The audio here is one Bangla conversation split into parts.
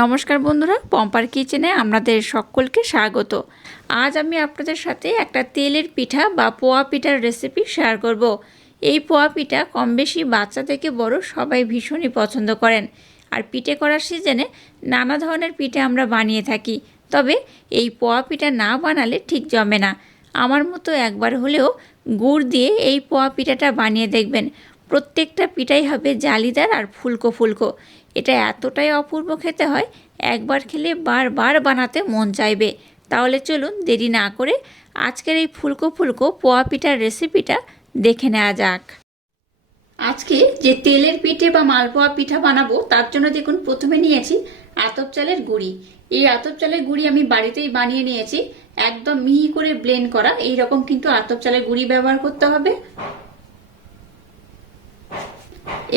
নমস্কার বন্ধুরা, পম্পার কিচেনে আপনাদের সকলকে স্বাগত। আজ আমি আপনাদের সাথে একটা তেলের পিঠা বা পোয়া পিঠার রেসিপি শেয়ার করব। এই পোয়া পিঠা কম বেশি বাচ্চা থেকে বড় সবাই ভীষণই পছন্দ করেন। আর পিঠে করার সিজনে নানা ধরনের পিঠে আমরা বানিয়ে থাকি, তবে এই পোয়া পিঠা না বানালে ঠিক জমে না। আমার মতো একবার হলেও গুড় দিয়ে এই পোয়া পিঠাটা বানিয়ে দেখবেন। প্রত্যেকটা পিঠাই হবে জালিদার আর ফুলকো ফুলকো। এটা এতটাই অপূর্ব খেতে হয়, একবার খেলে বারবার বানাতে মন চাইবে। তাহলে চলুন দেরি না করে আজকের এই ফুলকো ফুলকো পোয়া পিঠার রেসিপিটা দেখে নেওয়া যাক। আজকে যে তেলের পিঠে বা মালপোয়া পিঠা বানাবো তার জন্য দেখুন প্রথমে নিয়েছি আতপ চালের গুঁড়ি। এই আতপ চালের গুঁড়ি আমি বাড়িতেই বানিয়ে নিয়েছি, একদম মিহি করে ব্লেন্ড করা। এই রকম কিন্তু আতপ চালের গুঁড়ি ব্যবহার করতে হবে।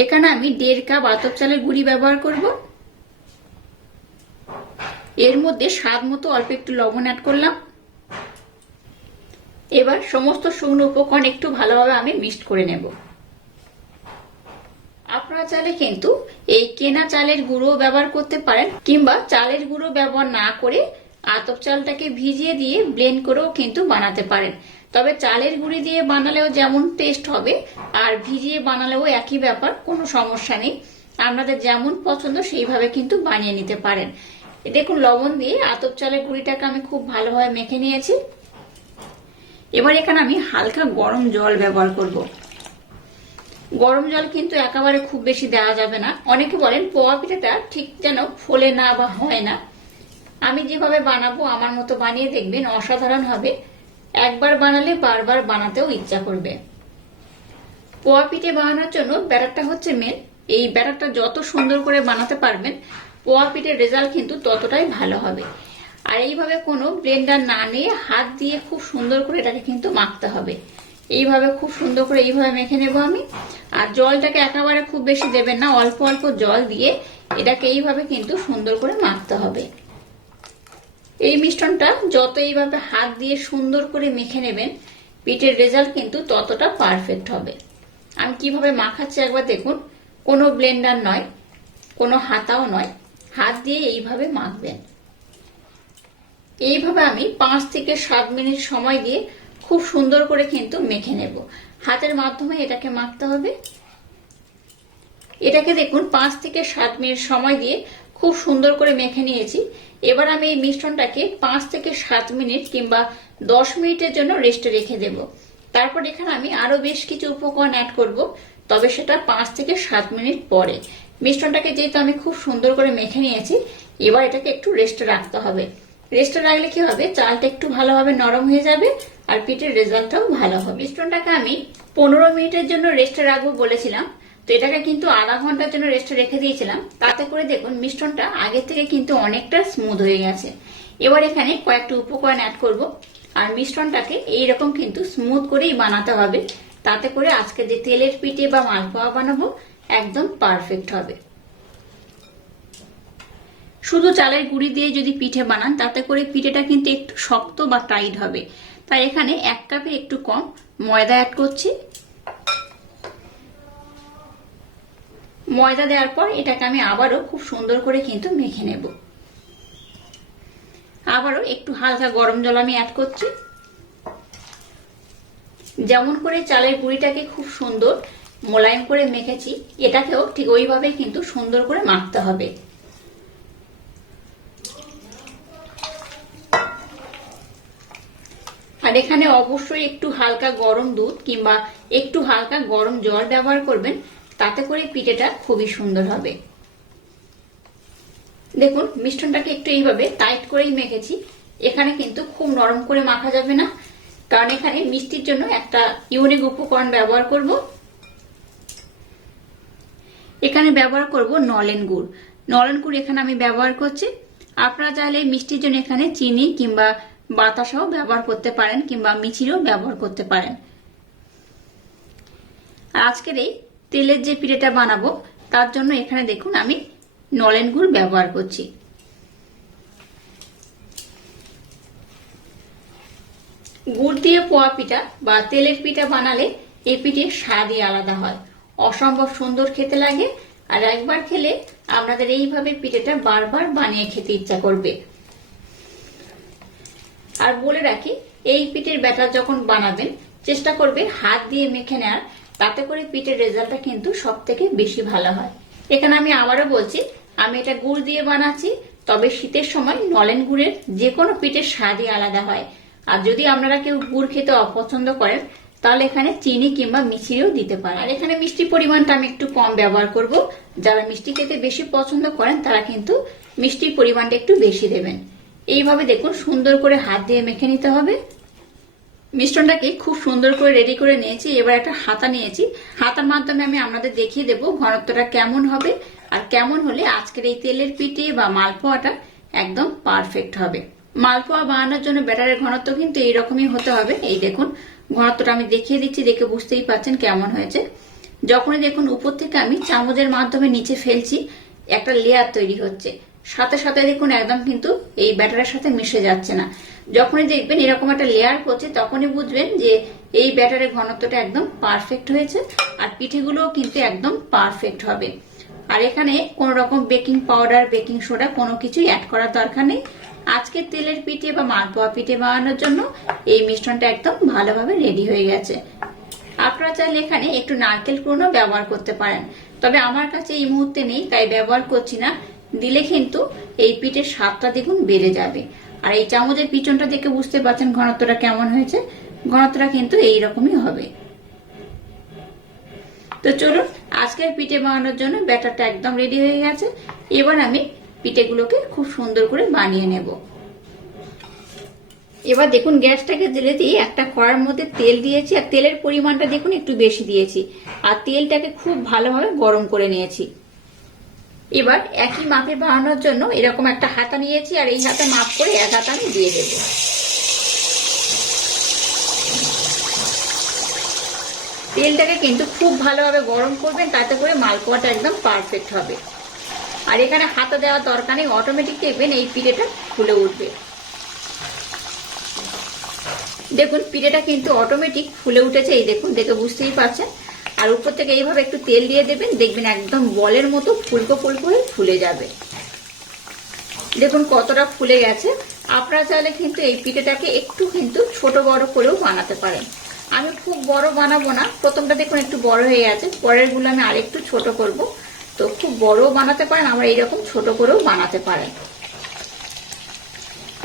এখানে আমি 1.5 কাপ আতপ চালের গুঁড়ি ব্যবহার করব। এর মধ্যে স্বাদ মতো অল্প একটু লবণ অ্যাড করলাম। এবার সমস্ত শুকনো উপকরণ একটু ভালোভাবে আমি মিক্সড করে নেব। আপনারা চাইলে কিন্তু এই কেনা চালের গুঁড়ো ব্যবহার করতে পারেন, কিংবা চালের গুঁড়ো ব্যবহার না করে আতপ চালটাকে ভিজিয়ে দিয়ে ব্লেন্ড করেও কিন্তু বানাতে পারেন। তবে চালের গুঁড়ি দিয়ে বানালেও যেমন টেস্ট হবে, আর ভিজিয়ে বানালেও একই ব্যাপার, কোনো সমস্যা নেই। আপনাদের যেমন পছন্দ সেইভাবে কিন্তু বানিয়ে নিতে পারেন। দেখুন লবণ দিয়ে আতপ চালের গুঁড়িটাকে আমি খুব ভালোভাবে মেখে নিয়েছি। এবার এখানে আমি হালকা গরম জল ব্যবহার করব। গরম জল কিন্তু একেবারে খুব বেশি দেওয়া যাবে না। অনেকে বলেন পোয়া পিঠাটা ঠিক যেন ফোলে না বা হয় না। আমি যেভাবে বানাবো আমার মতো বানিয়ে দেখবেন, অসাধারণ হবে। একবার বানালে বারবার বানাতেও ইচ্ছা করবে। পোয়া পিঠে বানানোর জন্য ব্যাটারটা হচ্ছে মেন। এই ব্যাটারটা যত সুন্দর করে বানাতে পারবেন, পোয়া পিঠের রেজাল্ট কিন্তু ততটাই ভালো হবে। আর এইভাবে কোনো ব্লেন্ডার না নিয়ে হাত দিয়ে খুব সুন্দর করে এটাকে কিন্তু মাখতে হবে। এইভাবে খুব সুন্দর করে এইভাবে মেখে নেব আমি। আর জলটাকে একেবারে খুব বেশি দেবেন না, অল্প অল্প জল দিয়ে এটাকে এইভাবে কিন্তু সুন্দর করে মাখতে হবে। এই মিশ্রণটা যত এইভাবে হাত দিয়ে সুন্দর করে মেখে নেবেন, পিঠের রেজাল্ট কিন্তু ততটা পারফেক্ট হবে। আমি কিভাবে মাখাচ্ছি একবার দেখুন। কোনো ব্লেন্ডার নয়, কোনো হাতাও নয়, হাত দিয়ে এইভাবে মাখবেন। এইভাবে আমি 5 থেকে 7 মিনিট সময় দিয়ে খুব সুন্দর করে কিন্তু মেখে নেব। হাতের মাধ্যমে এটাকে মাখতে হবে। এটাকে দেখুন 5 থেকে 7 মিনিট সময় দিয়ে খুব সুন্দর করে মেখে নিয়েছি। এবার আমি এই মিশ্রণটাকে 5 থেকে 7 মিনিট কিংবা 10 মিনিটের জন্য রেস্টে রেখে দেব। তারপর এখানে আমি আরো বেশ কিছু উপকরণ অ্যাড করব, তবে সেটা 5 থেকে 7 মিনিট পরে। মিশ্রণটাকে যেহেতু আমি খুব সুন্দর করে মেখে নিয়েছি, এবার এটাকে একটু রেস্টে রাখতে হবে। রেস্টে রাখলে কি হবে, চালটা একটু ভালোভাবে নরম হয়ে যাবে আর পিঠের রেজাল্টটাও ভালো হবে। মিশ্রণটাকে আমি 15 মিনিটের জন্য রেস্টে রাখবো বলেছিলাম, তো এটাকে কিন্তু আধা ঘন্টার জন্য রেস্টে রেখে দিয়েছিলাম। তাতে করে দেখুন মিশ্রণটা আগে থেকে কিন্তু অনেকটা স্মুথ হয়ে গেছে। এবার এখানে কয়েকটা উপকরণ অ্যাড করব। আর মিশ্রণটাকে এইরকম কিন্তু স্মুথ করেই বানাতে হবে, তাতে করে আজকে যে তেলের পিঠে বা মালপোয়া বানাবো একদম পারফেক্ট হবে। শুধু চালের গুঁড়ি দিয়ে যদি পিঠে বানান, তাতে করে পিঠেটা কিন্তু একটু শক্ত বা টাইট হবে। তাই এখানে 1 কাপের একটু কম ময়দা অ্যাড করছি। ময়দা দেওয়ার পর এটাকে আমি আবারও খুব সুন্দর করে কিন্তু মেখে নেব। আবারও একটু হালকা গরম জল আমি অ্যাড করছি। যেমন করে চালের গুঁড়িটাকে খুব সুন্দর মোলায়েম করে মেখেছি, এটাকেও ঠিক ওইভাবে কিন্তু সুন্দর করে মাখতে হবে। আর এখানে অবশ্যই একটু হালকা গরম দুধ কিংবা একটু হালকা গরম জল ব্যবহার করবেন, তাতে করে পিঠেটা খুবই সুন্দর হবে। দেখুন মিশ্রণটাকে একটু এইভাবে টাইট করেই মেখেছি। এখানে কিন্তু খুব নরম করে মাখা যাবে না, কারণ এখানে মিষ্টির জন্য একটা ইউনিক উপকরণ ব্যবহার করব। এখানে ব্যবহার করব নলেন গুড়। নলেন গুড় এখানে আমি ব্যবহার করছি। আপনারা চাইলে মিষ্টির জন্য এখানে চিনি কিংবা বাতাসাও ব্যবহার করতে পারেন, কিংবা মিচিরও ব্যবহার করতে পারেন। আর আজকের এই তেলের যে পিঠেটা বানাবো তার জন্য এখানে দেখুন আমি নলেন গুড় ব্যবহার করছি। গুড় দিয়ে পোয়া পিঠা বা তেলের পিঠা বানালে এই পিঠের স্বাদই আলাদা হয়, অসম্ভব সুন্দর খেতে লাগে। আর একবার খেলে আপনাদের এইভাবে পিঠেটা বারবার বানিয়ে খেতে ইচ্ছা করবে। আর বলে রাখি, এই পিঠের ব্যাটার যখন বানাবেন চেষ্টা করবে হাত দিয়ে মেখে নেওয়ার, তাতে করে পিঠের রেজাল্টটা কিন্তু সব থেকে বেশি ভালো হয়। এখানে আমি আবারও বলছি, আমি এটা গুড় দিয়ে বানাচ্ছি, তবে শীতের সময় নলেন গুড়ের যে কোনো পিঠের স্বাদই আলাদা হয়। আর যদি আপনারা কেউ গুড় খেতে অপছন্দ করেন তাহলে এখানে চিনি কিংবা মিষ্টিও দিতে পারেন। আর এখানে মিষ্টির পরিমাণটা আমি একটু কম ব্যবহার করব। যারা মিষ্টি খেতে বেশি পছন্দ করেন তারা কিন্তু মিষ্টির পরিমাণটা একটু বেশি দেবেন। এইভাবে দেখুন সুন্দর করে হাত দিয়ে মেখে নিতে হবে। মিশ্রণটাকে খুব সুন্দর করে রেডি করে নিয়েছি। এবার একটা হাতা নিয়েছি, হাতার মাধ্যমে আমি আপনাদের দেখিয়ে দেবো ঘনত্বটা কেমন হবে, আর কেমন হলে আজকের এই তেলের পিঠে বা মালপোয়াটা একদম পারফেক্ট হবে। মালপোয়া বানানোর জন্য ব্যাটারের ঘনত্ব কিন্তু এইরকমই হতে হবে। এই দেখুন ঘনত্বটা আমি দেখিয়ে দিচ্ছি, দেখে বুঝতেই পারছেন কেমন হয়েছে। যখনই দেখুন উপর থেকে আমি চামচের মাধ্যমে নিচে ফেলছি, একটা লেয়ার তৈরি হচ্ছে, সাথে সাথে দেখুন একদম কিন্তু এই ব্যাটারের সাথে মিশে যাচ্ছে না। যখনই দেখবেন এরকম একটা লেয়ার হচ্ছে তখনই বুঝবেন যে এই ব্যাটারের ঘনত্বটা একদম পারফেক্ট হয়েছে, আর পিঠেগুলোও কিন্তু একদম পারফেক্ট হবে। আর এখানে কোন রকম বেকিং পাউডার, বেকিং সোডা কোনো কিছুই অ্যাড করার দরকার নেই। আজকে তেলের পিঠে বা মালপোয়া পিঠে বানানোর জন্য এই মিশ্রণটা একদম ভালোভাবে রেডি হয়ে গেছে। আপনারা চাইলে এখানে একটু নারকেল কোড়ো ব্যবহার করতে পারেন, তবে আমার কাছে এই মুহূর্তে নেই তাই ব্যবহার করছি না। দিলে কিন্তু এই পিঠের স্বাদটা দেখুন বেড়ে যাবে। আর এই চামচের পিছনটা দেখে বুঝতে পারছেন ঘনত্বটা কেমন হয়েছে। ঘনত্বটা কিন্তু এইরকমই হবে। তো চলুন, আজকের পিঠে বানানোর জন্য ব্যাটারটা একদম রেডি হয়ে গেছে। এবার আমি পিঠেগুলোকে খুব সুন্দর করে বানিয়ে নেব। এবার দেখুন গ্যাসটাকে জেলে দিয়ে একটা কড়ার মধ্যে তেল দিয়েছি, আর তেলের পরিমাণটা দেখুন একটু বেশি দিয়েছি, আর তেলটাকে খুব ভালোভাবে গরম করে নিয়েছি। এবার একই মাপে বানানোর জন্য এরকম একটা হাতা নিয়েছি, আর এই হাতে মাপ করে এক হাতা আমি দিয়ে দেব। তেলটাকে কিন্তু খুব ভালোভাবে গরম করবেন, তাতে করে মালপোয়াটা একদম পারফেক্ট হবে। আর এখানে হাতা দেওয়ার দরকার নেই, অটোমেটিক দেখবেন এই পিঠেটা ফুলে উঠবে। দেখুন পিঠেটা কিন্তু অটোমেটিক ফুলে উঠেছে, এই দেখুন, দেখে বুঝতেই পারছেন। আর উপর থেকে এইভাবে একটু তেল দিয়ে দেবেন, দেখবেন একদম বলের মতো ফুলকো ফুলকো হয়ে ফুলে যাবে। দেখুন কতটা ফুলে গেছে। আপনারা চাইলে কিন্তু এই পিঠেটাকে একটু কিন্তু ছোট বড় করেও বানাতে পারেন। আমি খুব বড় বানাবো না, প্রথমটা দেখুন একটু বড় হয়ে গেছে, পরের গুলো আমি আরেকটু ছোট করব। তো খুব বড় বানাতে পারেন, আমরা এইরকম ছোট করেও বানাতে পারেন।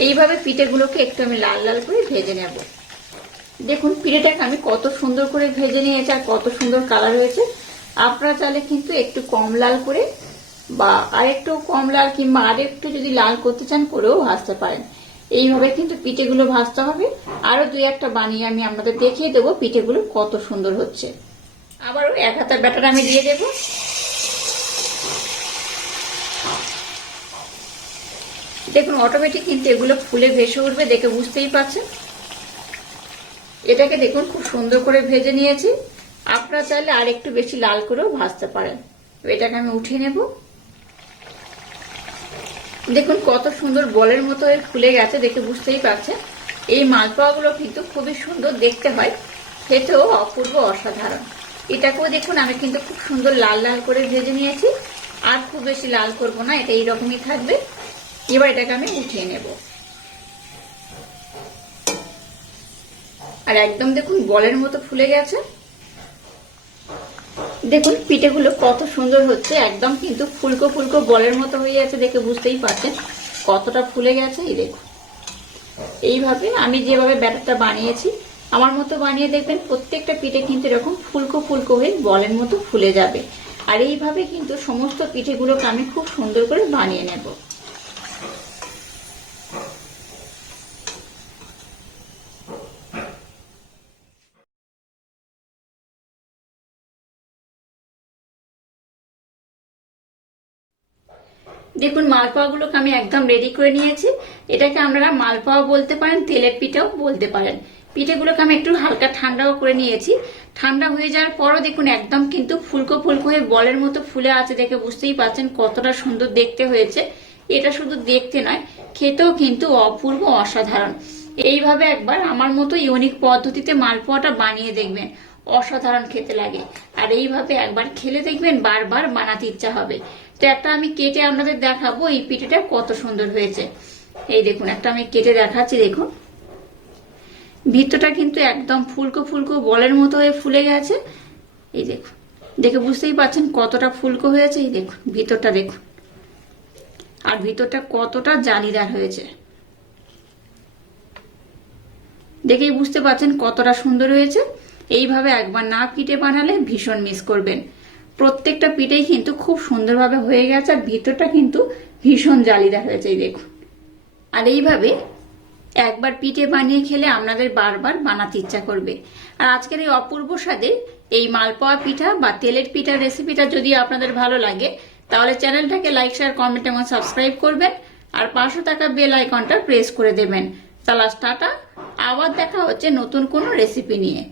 এইভাবে পিঠেগুলোকে একটু আমি লাল লাল করে ভেজে নেব। দেখুন পিঠেটাকে আমি কত সুন্দর করে ভেজে নিয়েছি, আর কত সুন্দর কালার হয়েছে। আপনারা চাইলে কিন্তু একটু কম লাল করে বা আরেকটু কম লাল কিংবা আরেকটু যদি লাল করতে চান করেও ভাজতে পারেন। এইভাবে কিন্তু পিঠেগুলো ভাজতে হবে। আরো দুই একটা বানিয়ে আমি আপনাদের দেখিয়ে দেবো পিঠেগুলো কত সুন্দর হচ্ছে। আবারও এক হাতা ব্যাটার আমি দিয়ে দেব। দেখুন অটোমেটিক কিন্তু এগুলো ফুলে ভেসে উঠবে, দেখে বুঝতেই পারছেন। এটাকে দেখুন খুব সুন্দর করে ভেজে নিয়েছি। আপনারা চাইলে আর একটু বেশি লাল করেও ভাজতে পারেন। এটাকে আমি উঠিয়ে নেব। দেখুন কত সুন্দর বলের মতো ফুলে গেছে, দেখে বুঝতেই পারছেন। এই মালপোয়াগুলো কিন্তু খুবই সুন্দর দেখতে হয়, খেতেও অপূর্ব অসাধারণ। এটাকেও দেখুন আমি কিন্তু খুব সুন্দর লাল লাল করে ভেজে নিয়েছি, আর খুব বেশি লাল করব না, এটা এইরকমই থাকবে। এবার এটাকে আমি উঠিয়ে নেব। আর একদম দেখুন বলের মতো ফুলে গেছে। দেখুন পিঠেগুলো কত সুন্দর হচ্ছে, একদম কিন্তু ফুলকো ফুলকো বলের মতো হয়ে গেছে, দেখে বুঝতেই পারছেন কতটা ফুলে গেছে। এই দেখুন এইভাবে আমি যেভাবে ব্যাটারটা বানিয়েছি আমার মতো বানিয়ে দেখবেন প্রত্যেকটা পিঠে কিন্তু এরকম ফুলকো ফুলকো হয়ে বলের মতো ফুলে যাবে। আর এইভাবে কিন্তু সমস্ত পিঠেগুলোকে আমি খুব সুন্দর করে বানিয়ে নেব। দেখুন মালপোয়াগুলোকে আমি একদম রেডি করে নিয়েছি। এটাকে আপনারা মালপোয়া বলতে পারেন, তেলের পিঠাও বলতে পারেন। পিঠেগুলোকে আমি একটু হালকা ঠান্ডাও করে নিয়েছি। ঠান্ডা হয়ে যাওয়ার পরও দেখুন একদম কিন্তু ফুলকো ফুলকো হয়ে বলের মতো ফুলে আছে, দেখে বুঝতেই পারছেন কতটা সুন্দর দেখতে হয়েছে। এটা শুধু দেখতে নয়, খেতেও কিন্তু অপূর্ব অসাধারণ। এইভাবে একবার আমার মতো ইউনিক পদ্ধতিতে মালপোয়াটা বানিয়ে দেখবেন, অসাধারণ খেতে লাগে। আর এইভাবে একবার খেলে দেখবেন বারবার বানাতে ইচ্ছা হবে। তো একটা আমি কেটে আপনাদের দেখাবো এই পিঠেটা কত সুন্দর হয়েছে। এই দেখুন, একটা আমি কেটে দেখাচ্ছি। দেখুন, ভিতরটা কিন্তু একদম ফুলকো ফুলকো বলের মতো হয়ে ফুলে গেছে। এই দেখুন, দেখে বুঝতেই পারছেন কতটা ফুলকো হয়েছে। এই দেখুন ভিতরটা দেখুন, আর ভিতরটা কতটা জালিদার হয়েছে, দেখেই বুঝতে পারছেন কতটা সুন্দর হয়েছে। এইভাবে একবার না পিঠে বানালে ভীষণ মিস করবেন। প্রত্যেকটা পিঠেই কিন্তু খুব সুন্দরভাবে হয়ে গেছে, আর ভিতরটা কিন্তু ভীষণ জালিদার হয়েছে। এই দেখুন, আর এইভাবে একবার পিঠে বানিয়ে খেলে আপনাদের বারবার বানাতে ইচ্ছা করবে। আর আজকের এই অপূর্ব স্বাদের এই মালপোয়া পিঠা বা তেলের পিঠার রেসিপিটা যদি আপনাদের ভালো লাগে, তাহলে চ্যানেলটাকে লাইক, শেয়ার, কমেন্ট এবং সাবস্ক্রাইব করবেন, আর পাশে থাকা বেল আইকনটা প্রেস করে দেবেন। তাহলে টাটা, আবার দেখা হচ্ছে নতুন কোনো রেসিপি নিয়ে।